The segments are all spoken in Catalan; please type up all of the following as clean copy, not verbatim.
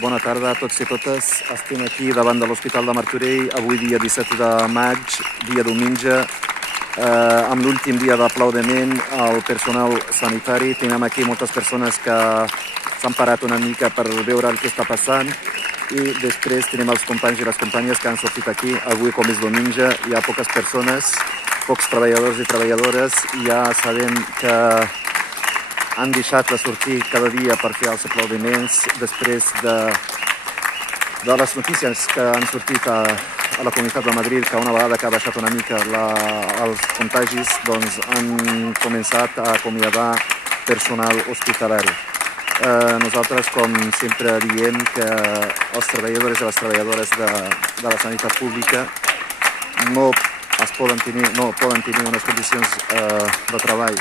Bona tarda a tots i totes. Estem aquí davant de l'Hospital de Martorell, avui dia 17 de maig, dia diumenge, amb l'últim dia d'aplaudiment al personal sanitari. Tenim aquí moltes persones que s'han parat una mica per veure el que està passant i després tenim els companys i les companyes que han sortit aquí. Avui, com és diumenge, hi ha poques persones, pocs treballadors i treballadores, i ja sabem que han deixat de sortir cada dia per fer els aplaudiments després de les notícies que han sortit a la Comunitat de Madrid, que una vegada que ha baixat una mica els contagis, doncs han començat a acomiadar personal hospitalari. Nosaltres, com sempre, diem que els treballadors i les treballadores de la sanitat pública no poden tenir unes condicions de treball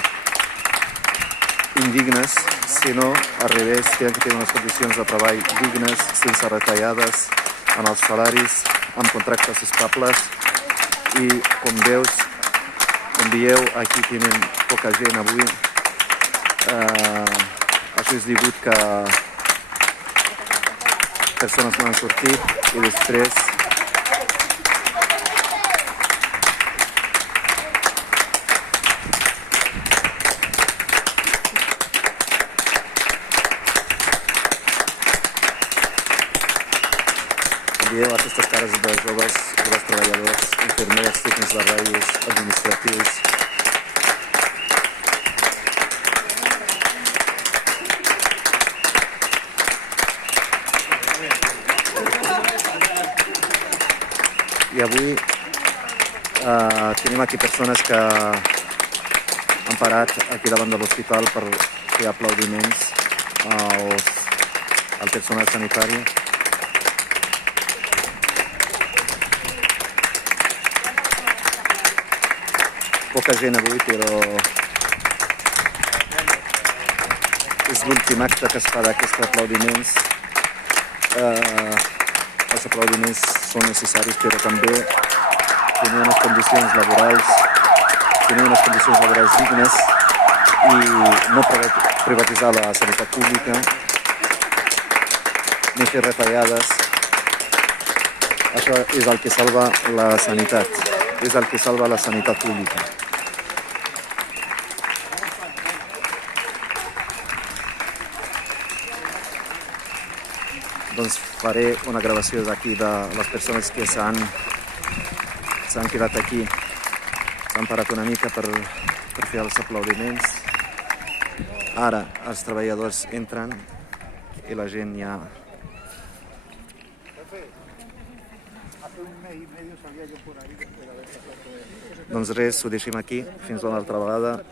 indignes, sinó al revés, tenen que tenir unes condicions de treball dignes, sense retallades en els salaris, amb contractes estables. I com veieu, aquí tenen poca gent avui. Això és degut que persones no han sortit i després veieu aquestes cares de joves treballadors, infermers, tècnics de ràdios, administratius. I avui tenim aquí persones que han parat aquí davant de l'hospital per fer aplaudiments al personal sanitari. Poca gent avui, però és l'últim acte que es fa d'aquests aplaudiments. Els aplaudiments són necessaris, però també tenir unes condicions laborals dignes i no privatitzar la sanitat pública ni fer retallades. Això és el que salva la sanitat, és el que salva la sanitat pública. Doncs faré una gravació d'aquí de les persones que s'han quedat aquí, s'han parat una mica per fer els aplaudiments. Ara els treballadors entren i la gent ja... Doncs res, ho deixem aquí, fins una altra vegada.